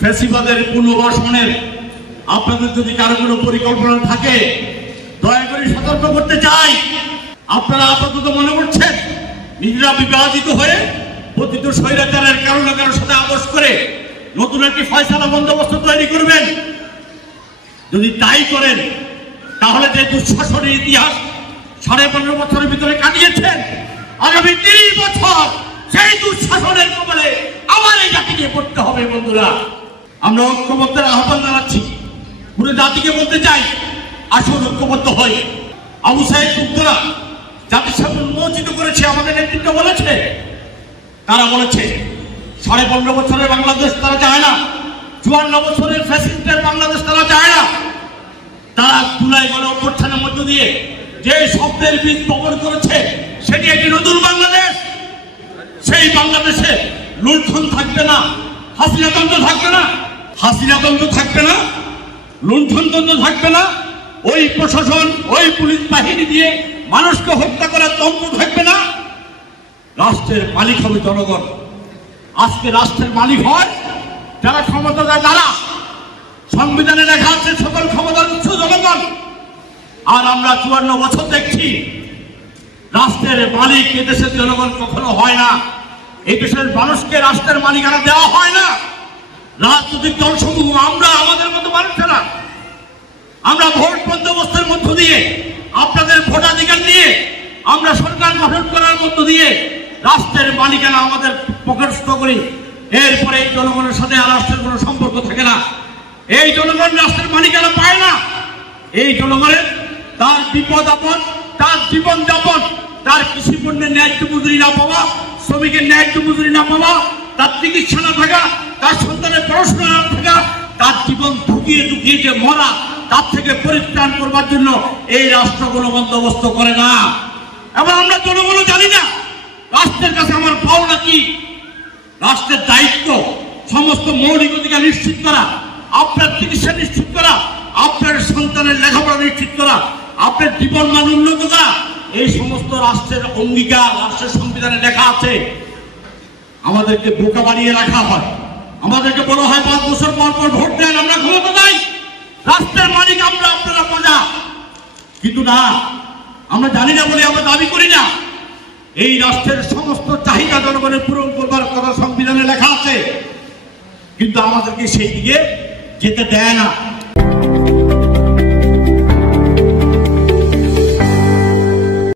ফ্যাসিবাদের পুনর্বাসনের আপনাদের যদি কারো কোনো পরিকল্পনা থাকে দয়া করে সতর্ক করতে চাই। আপনারা আপাতত মনে করছেন নিজেরা বিভাজিত হয়ে প্রতিটি স্বৈরাচারের কারো না কারোর সাথে আপোষ করে নতুন একটি ফয়সালা বন্দোবস্ত তৈরি করবেন। যদি তাই করেন তাহলে যে দুঃশাসনের ইতিহাস 15.5 বছরের ভিতরে কাটিয়েছেন, আগামী 30 বছর সেই দুঃশাসনের কবলে আবার এই জাতিকে পড়তে হবে। বন্ধুরা, আমরা ঐক্যবদ্ধের আহ্বান জানাচ্ছি, পুরো জাতিকে বলতে চাই আসুন ঐক্যবদ্ধ হই। আবু সাইদ মুক্তরা জাতিসংঘ উন্মোচিত করেছে, আমাদের নেতৃত্ব বলেছে, তারা বলেছে 15.5 বছরের বাংলাদেশ তারা চায় না, 54 বছরের ফ্যাসিস্টের বাংলাদেশ তারা চায় না। তারা জুলাই গণঅভ্যুত্থানের মধ্য দিয়ে যে শব্দের বীজ বপন করেছে সেটি একটি নতুন বাংলাদেশ। সেই বাংলাদেশে লুণ্ঠন থাকবে না, হাসিনাতন্ত্র থাকবে না, হাসিনাতন্ত্র থাকবে না, লুণ্ঠনতন্ত্র থাকবে না, ওই প্রশাসন ওই পুলিশ বাহিনী দিয়ে মানুষকে হত্যা করার তন্ত্র থাকবে না। রাষ্ট্রের মালিক হবে জনগণ। আজকে রাষ্ট্রের মালিক হয় যারা ক্ষমতা দেয় তারা। সংবিধানে লেখা আছে সকল ক্ষমতার উৎস জনগণ। আর আমরা 54 বছর দেখছি রাষ্ট্রের মালিক এদেশের জনগণ কখনো হয় না। এই দেশের মানুষকে রাষ্ট্রের মালিকানা দেওয়া হয় না। রাজনৈতিক দলসমূহ আমরা আমাদের মতো মানুষেরা আমরা ভোট বন্দোবস্তের মধ্য দিয়ে আপনাদের ভোটাধিকার নিয়ে আমরা সরকার গঠন করার মধ্য দিয়ে রাষ্ট্রের মালিকানা আমাদের পকেটস্থ করি। এরপরে এই জনগণের সাথে আর রাষ্ট্রের কোনো সম্পর্ক থাকে না। এই জনগণ রাষ্ট্রের মালিকানা পায় না। এই জনগণের তার বিপদ আপদ, তার জীবন যাপন, তার কৃষি পণ্যের ন্যায্য মজুরি না পাওয়া, শ্রমিকের ন্যায্য মজুরি না পাওয়া, তার চিকিৎসা না থাকা, তার সন্তানের পড়াশোনা না থাকা, তার জীবন ঢুকিয়ে ঢুকিয়ে যে মরা, তার থেকে পরিত্রাণ করবার জন্য এই রাষ্ট্র কোনো বন্দোবস্ত করে না। এবং আমরা জনগণও জানি না রাষ্ট্রের কাছে আমার পাওনা কি। রাষ্ট্রের দায়িত্ব সমস্ত মৌলিক অধিকার নিশ্চিত করা, আপনার চিকিৎসা নিশ্চিত করা, আপনার সন্তানের লেখাপড়া নিশ্চিত করা, আপনার জীবন মান উন্নত করা, এই সমস্ত রাষ্ট্রের অঙ্গীকার রাষ্ট্রের সংবিধানে লেখা আছে। আমাদেরকে বোকা বানিয়ে রাখা হয়, আমাদেরকে বলা হয় 5 বছর পর পর ভোট দেন, আমরা ক্ষমতা দেয়, রাষ্ট্রের মালিক আমরা, আপনারা প্রজা। কিন্তু না, আমরা জানি না বলে আমরা দাবি করি না। এই রাষ্ট্রের সমস্ত চাহিদা জনগণের পূরণ করবার কথা সংবিধানে লেখা আছে, কিন্তু আমাদেরকে সেই দিকে যেতে দেয় না।